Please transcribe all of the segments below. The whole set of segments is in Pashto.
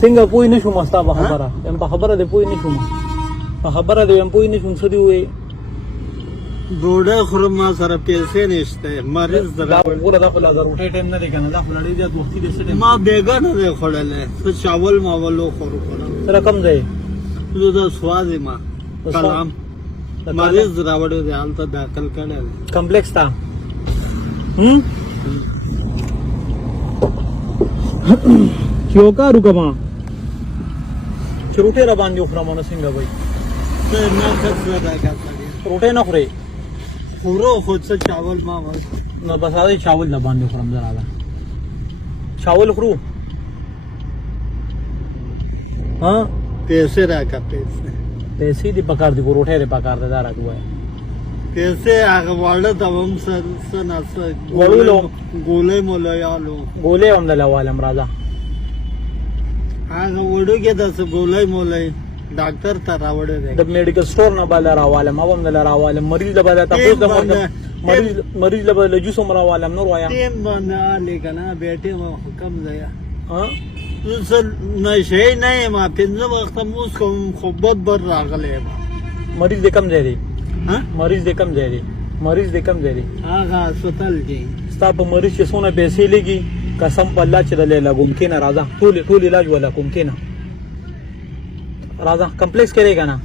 څنګه پوه نه شوم ستا په خبره یم په خبره دې پوه نه شوم په خبره دې یم پوه نه شوم څه دې ووایې ډوډۍ خورم ما سره پیسې نشته مریض دا وګوره دا خو لا د روټۍ ټایم نه دی که نه دا خو لا ډېر زیات وختي دی څه ټایم ما بېګا نه دی خوړلی څه چاول ماول وخورو سره کم ځای زه د سواد یم کلام مریض راوړی دی هلته داخل کړی دی کمپلیکس تا چې یو کار وکړم چې روټۍ را باندې وخورم نو څنګه وایي څه نه ښه راکړه روټۍ نه خورې خورو خو څه چاول ما نو بس راځئ چاول را باندې وخورم زه راځه چاول خورو ها پیسې راکړه پیسې دې پکار دي خو روټۍ دې پکار دی دا راته ووایه پیسې هغه واړه ته هم څه نه څه وړلو ګولۍ مولایالو ګولۍ هم دله والم راځه هغه وړوکې داسې ګولۍ مولۍ ډاکټر ته راوړی دی د میډیکل سټور نه به له راوالم او هم دله راوالم مریض له به له تپوس د مریض له به له جوس هم راوالم نور وایم ټیم باندې آلې که نه بیټې مو کم ځای زه نشی نه یم پنځه وخته موس کوم خو بد بد راغلی یم مریض دې کم ځای دی مریض دې کم ځای دی مریض دې کم ځای دی هغه هسپتال کې ستا په مریض چې څونه پیسې لګي قسم په الله چې دلې لګوم کېنه راځه ټول علاج ولا کوم کېنه راځه کمپلیکس کې دی که نه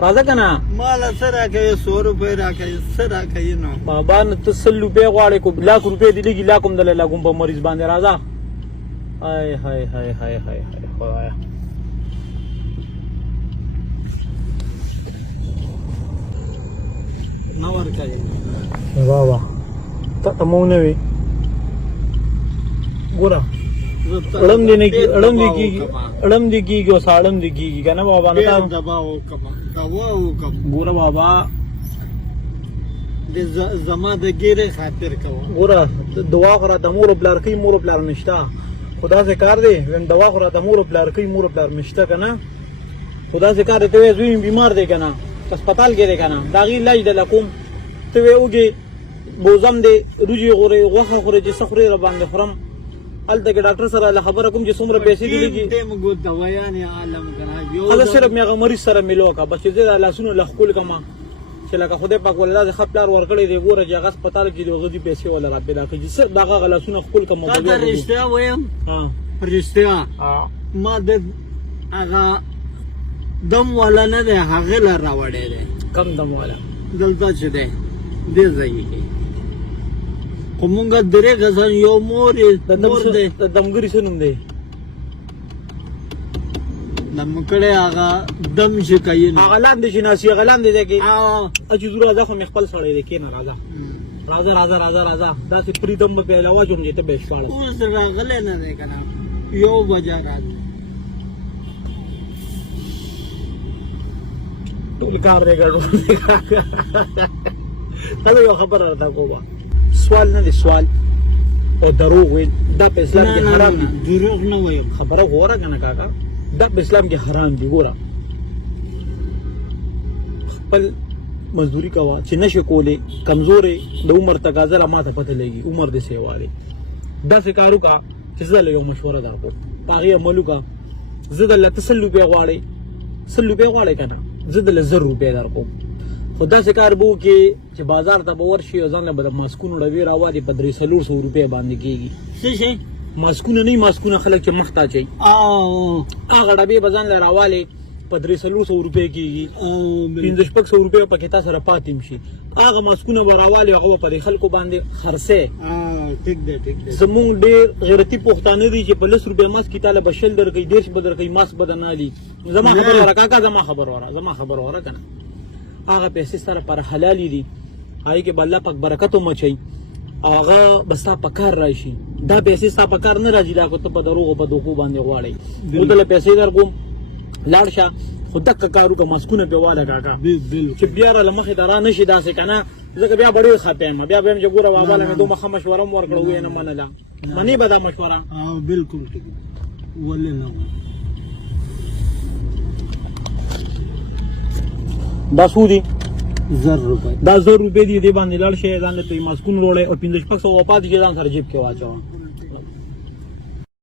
راځه که نه مال څه راکوي 100 روپۍ راکوي څه راکوي نو بابا نو ته 100 روپۍ غواړې کو لاک روپۍ دې لګي لاک هم دلې لګوم په مریض باندې راځه های های های های های خدایا نه ورکوي واه واه ته مو نه وي ګوره اړم دې نه کېږي اړم دې کېږي او ساړم دې کېږي که نه بابا نه دوا وکړم ګوره بابا زما د ګیرې خاطر کوه ګوره دوا خو راته مور و پلار کوي مور و پلار مې شته خو داسې کار دی ویم دوا خو راته مور و پلار کوي مور و پلار مې شته که نه خو داسې کار دی ته وایې زوی مې بیمار دی که نه هسپتال کې دی که نه د هغې علاج دله کوم ته وایې وږې بوزم دی روجې خورې غوښه خورې چې څه خورې را باندې خورم هلته کې ډاکټر سره له خبره کوم چې څومره پیسې دي لګي هغه صرف مې هغه مریض سره ملو وکړه بس چې زه دا لاسونه له ښکل کړم چې لکه خدای پاک ولې داسې ښه پلار ورکړی دی ګوره چې هغه هسپتال کې د هغه دي پیسې ولا را پیدا کړي چې صرف د هغه لاسونه ښکل کړم تا رښتیا وایم رښتیا ما د هغه دم والا نه دی هغې له راوړی دی کم دم والا دلته چې دی دې ځای کې خو مونږ درې کسان یو مور دی د دمګري څه نوم دی دم کړی هغه دم چې کوي هغه لاندې چې ناسي هغه لاندې دی کې چې زه راځه خو مې خپل سړی دی کښېنه راځه راځه راځه راځه راځه داسې پرې دم به پې علاوه جوړ چې ته به یې شپاړه اوس راغلی نه دی که نه یو بجه راځي ټول کار دی ګډوډ دی دا یو خبره راته کومه سوال نه دی سوال او دروغ ویل دا په اسلام کې حرام دي دروغ نه وایم خبره غوره که نه کاکا دا په اسلام کې حرام دي ګوره خپل مزدوري کوه چې نشي کولی کمزورې د عمر تقاضا له ماته پته لګي عمر دې سیوارې داسې کار وکړه چې زه دله یو مشوره درکړم په هغې عمل وکړه زه دله ته 100 روپۍ غواړې 100 روپۍ غواړې که نه زه دله 1000 روپۍ درکوم خو داسې کار به وکړې چې بازار ته به ورشي او ځان له به د ماسکونو ډبې راوالې په 300 روپۍ باندې کېږي څه شی ماسکونه نه ماسکونه خلک چې مخ ته اچوي هغه ډبې به ځان له راوالې په 300 روپۍ کېږي 500 روپۍ پکې تا سره پاتې شي هغه ماسکونه به راوالې هغه به په دې خلکو باندې خرڅی زمونږ ډېر غیرتي پښتانه دي چې په 10 روپۍ ماسک کې تاله به 20 درکوي 10 به درکوي ماسک به درنه لي زما خبره وره کاکا زما خبره وره که نه هغه پیسې سره پر حلالې دي هغې کې به الله پاک برکت هم اچوي هغه به ستا په کار راشي دا پیسې ستا په کار نه راځي دا که ته په دروغو په دوکو باندې غواړئ زه دله پیسې درکوم لاړ شه خو دقه کار وکړه ماسکونه پې واله کاکا چې بیا راله مخې ته را نه شي داسې که نه ځکه بیا به ډېر خفه یم بیا به یم چې ګوره بابا له مې دومره ښه مشوره هم ورکړه ویې نه منله منې به دا مشوره بلکل ټیک ولې نه دا څو دي 1000 روپۍ دا 1000 روپۍ دي دې باندې لاړ شئ ځان ته ماسکونه وروړئ او 500 پاتې شي ځان سره جیب کې واچوه